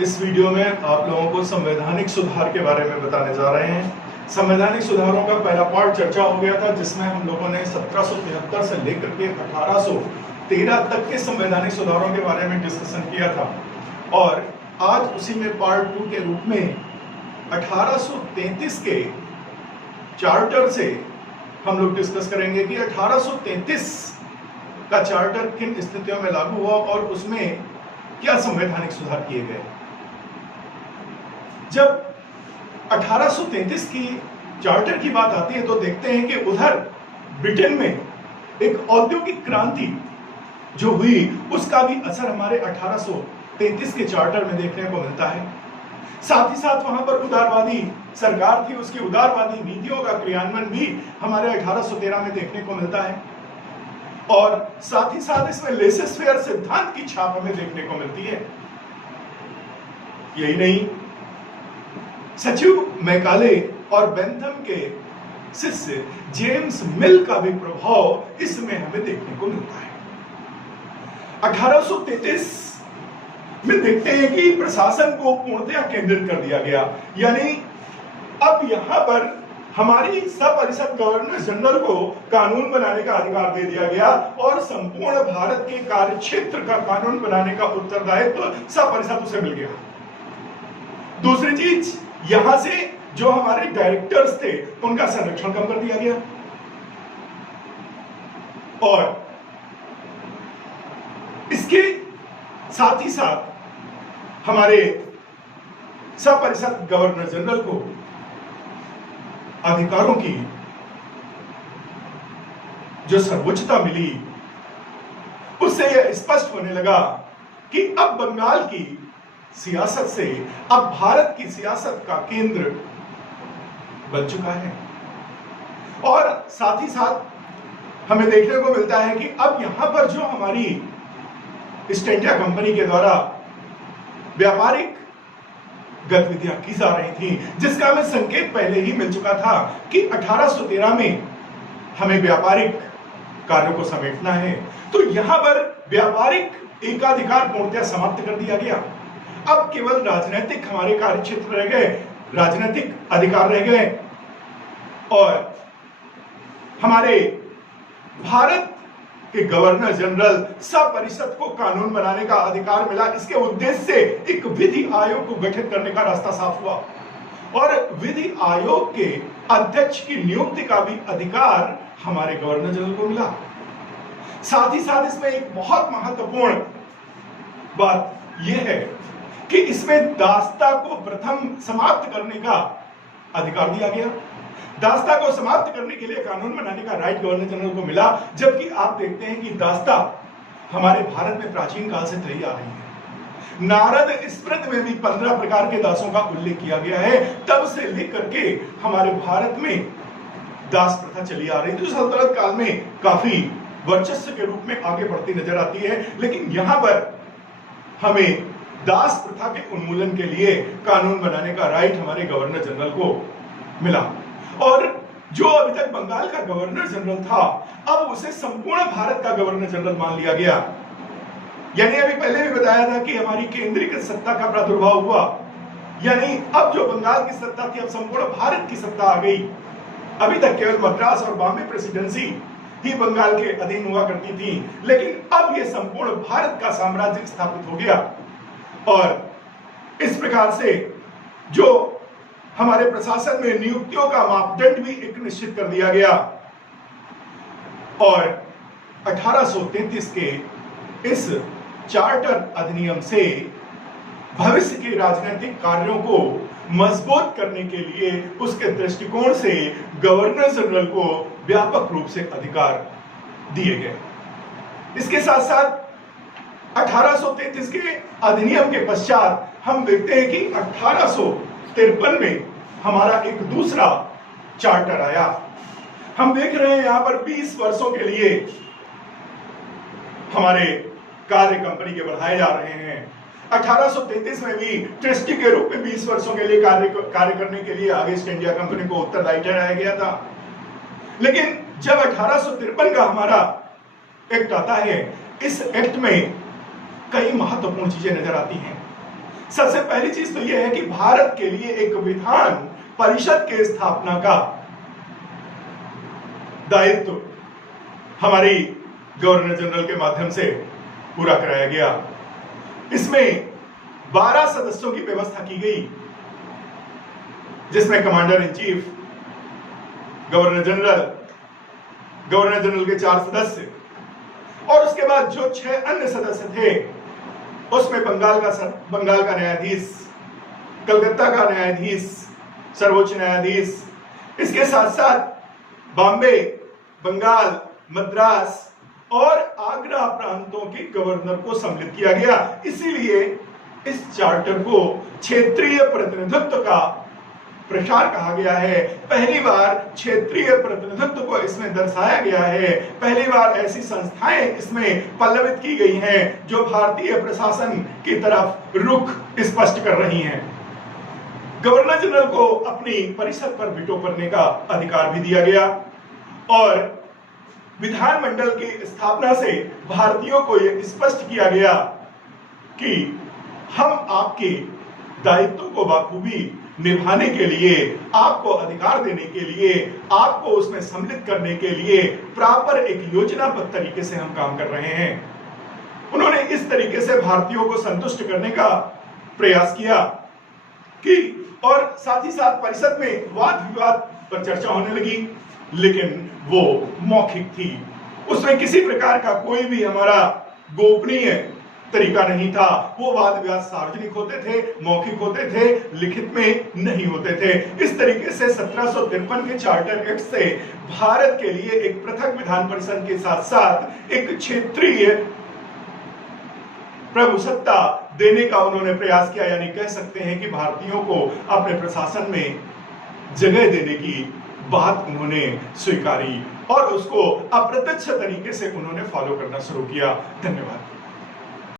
इस वीडियो में आप लोगों को संवैधानिक सुधार के बारे में बताने जा रहे हैं। संवैधानिक सुधारों का पहला पार्ट चर्चा हो गया था, जिसमें हम लोगों ने 1773 से लेकर के 1813 तक के संवैधानिक सुधारों के बारे में डिस्कशन किया था, और आज उसी में पार्ट 2 के रूप में 1833 के चार्टर से हम लोग डिस्कस करेंगे कि 1833 का चार्टर किन स्थितियों में लागू हुआ और उसमें क्या संवैधानिक सुधार किए गए। जब 1833 की चार्टर की बात आती है तो देखते हैं कि उधर ब्रिटेन में एक औद्योगिक क्रांति जो हुई, उसका भी असर हमारे 1833 के चार्टर में देखने को मिलता है। साथ ही साथ वहां पर उदारवादी सरकार थी, उसकी उदारवादी नीतियों का क्रियान्वयन भी हमारे 1813 में देखने को मिलता है, और साथ ही साथ इसमें लेसेस फेयर सिद्धांत की छाप हमें देखने को मिलती है। यही नहीं, सचिव मैकाले और बेंथम के शिष्य जेम्स मिल का भी प्रभाव इसमें हमें देखने को मिलता है। 1833 में देखते हैं कि प्रशासन को पूर्णतया केंद्रित कर दिया गया, यानी अब यहां पर हमारी सपरिषद गवर्नर जनरल को कानून बनाने का अधिकार दे दिया गया और संपूर्ण भारत के कार्य क्षेत्र का कानून बनाने का उत्तरदायित्व सपरिषद उसे मिल गया। दूसरी चीज, यहां से जो हमारे डायरेक्टर्स थे उनका संरक्षण कम कर दिया गया, और इसके साथ ही साथ हमारे सपरिषद गवर्नर जनरल को अधिकारों की जो सर्वोच्चता मिली, उससे यह स्पष्ट होने लगा कि अब बंगाल की सियासत से अब भारत की सियासत का केंद्र बन चुका है। और साथ ही साथ हमें देखने को मिलता है कि अब यहां पर जो हमारी ईस्ट इंडिया कंपनी के द्वारा व्यापारिक गतिविधियां की जा रही थी, जिसका हमें संकेत पहले ही मिल चुका था कि 1813 में हमें व्यापारिक कार्यों को समेटना है, तो यहां पर व्यापारिक एकाधिकार पूर्णतया समाप्त कर दिया गया। अब केवल राजनीतिक हमारे कार्य क्षेत्र रह गए, राजनीतिक अधिकार रह गए, और हमारे भारत कि गवर्नर जनरल सपरिषद को कानून बनाने का अधिकार मिला। इसके उद्देश्य से एक विधि आयोग को गठित करने का रास्ता साफ हुआ, और विधि आयोग के अध्यक्ष की नियुक्ति का भी अधिकार हमारे गवर्नर जनरल को मिला। साथ ही साथ इसमें एक बहुत महत्वपूर्ण बात यह है कि इसमें दास्ता को प्रथम समाप्त करने का अधिकार दिया गया। दास्ता को समाप्त करने के लिए कानून बनाने का राइट गवर्नर जनरल को मिला, जबकि आप देखते हैं कि दास्ता हमारे भारत में प्राचीन काल से चली आ रही है। नारद स्मृति में भी 15 प्रकार के दासों का उल्लेख किया गया है। तब से लेकर के हमारे भारत में दास प्रथा चली आ रही थी, जो सल्तनत काल में काफी वर्चस्व के रूप में आगे बढ़ती नजर आती है। लेकिन यहां पर हमें दास प्रथा के उन्मूलन के लिए कानून बनाने का राइट हमारे गवर्नर जनरल को मिला, और जो अभी तक बंगाल का गवर्नर जनरल था, अब उसे संपूर्ण भारत का गवर्नर जनरल मान लिया गया। यानी अभी पहले भी बताया था कि हमारी केंद्रीकृत सत्ता का प्रादुर्भाव हुआ, यानी अब जो बंगाल की सत्ता थी अब संपूर्ण भारत की सत्ता आ गई। अभी तक केवल मद्रास और बॉम्बे प्रेसिडेंसी ही बंगाल के अधीन हुआ करती थी, लेकिन अब यह संपूर्ण भारत का साम्राज्य स्थापित हो गया, और इस प्रकार से जो हमारे प्रशासन में नियुक्तियों का मापदंड भी एक निश्चित कर दिया गया, और 1833 के इस चार्टर अधिनियम से भविष्य के राजनीतिक कार्यों को मजबूत करने के लिए उसके दृष्टिकोण से गवर्नर जनरल को व्यापक रूप से अधिकार दिए गए। इसके साथ साथ 1833 के अधिनियम के पश्चात हम देखते हैं कि 1853 में हमारा एक दूसरा चार्टर आया। हम देख रहे हैं यहां पर 20 वर्षों के लिए हमारे कार्य कंपनी के बढ़ाए जा रहे हैं। 1833 में भी ट्रस्टी के रूप में 20 वर्षों के लिए कार्य करने के लिए आगे ईस्ट इंडिया कंपनी को उत्तरदायी ठहराया गया था। लेकिन जब 1853 का हमारा एक्ट आता है, इस एक्ट में कई महत्वपूर्ण चीजें नजर आती हैं। सबसे पहली चीज तो यह है कि भारत के लिए एक विधान परिषद के स्थापना का दायित्व हमारी गवर्नर जनरल के माध्यम से पूरा कराया गया। इसमें 12 सदस्यों की व्यवस्था की गई, जिसमें commander in chief, governor general के 4 सदस्य और उसके बाद जो 6 अन्य सदस्य थे, उसमें बंगाल का न्यायाधीश, कलकत्ता का न्यायाधीश, सर्वोच्च न्यायाधीश, इसके साथ साथ बॉम्बे, बंगाल, मद्रास और आगरा प्रांतों के गवर्नर को सम्मिलित किया गया। इसीलिए इस चार्टर को क्षेत्रीय प्रतिनिधित्व का प्रसार कहा गया है। पहली बार क्षेत्रीय प्रतिनिधित्व को इसमें दर्शाया गया है। पहली बार ऐसी संस्थाएं इसमें पल्लवित की गई हैं जो भारतीय प्रशासन की तरफ रुख स्पष्ट कर रही हैं। गवर्नर जनरल को अपनी परिषद पर वीटो करने का अधिकार भी दिया गया और विधानमंडल की स्थापना से भारतीयों को यह स्पष्ट किया गया कि हम आपके दायित्व को बखूबी निभाने के लिए, आपको अधिकार देने के लिए, आपको उसमें सम्मिलित करने के लिए प्रॉपर एक योजनाबद्ध तरीके से हम काम कर रहे हैं। उन्होंने इस तरीके से भारतीयों को संतुष्ट करने का प्रयास किया कि और साथ ही साथ परिषद में वाद विवाद पर चर्चा होने लगी, लेकिन वो मौखिक थी। उसमें किसी प्रकार का कोई भी हमारा गोपनीय तरीका नहीं था। वो वाद विवाद सार्वजनिक होते थे, मौखिक होते थे, लिखित में नहीं होते थे। इस तरीके से 1753 के चार्टर एक्ट से भारत के लिए एक पृथक विधान परिषद के साथ साथ एक क्षेत्रीय प्रभुसत्ता देने का उन्होंने प्रयास किया। यानी कह सकते हैं कि भारतीयों को अपने प्रशासन में जगह देने की बात उन्होंने स्वीकारी और उसको अप्रत्यक्ष तरीके से उन्होंने फॉलो करना शुरू किया। धन्यवाद।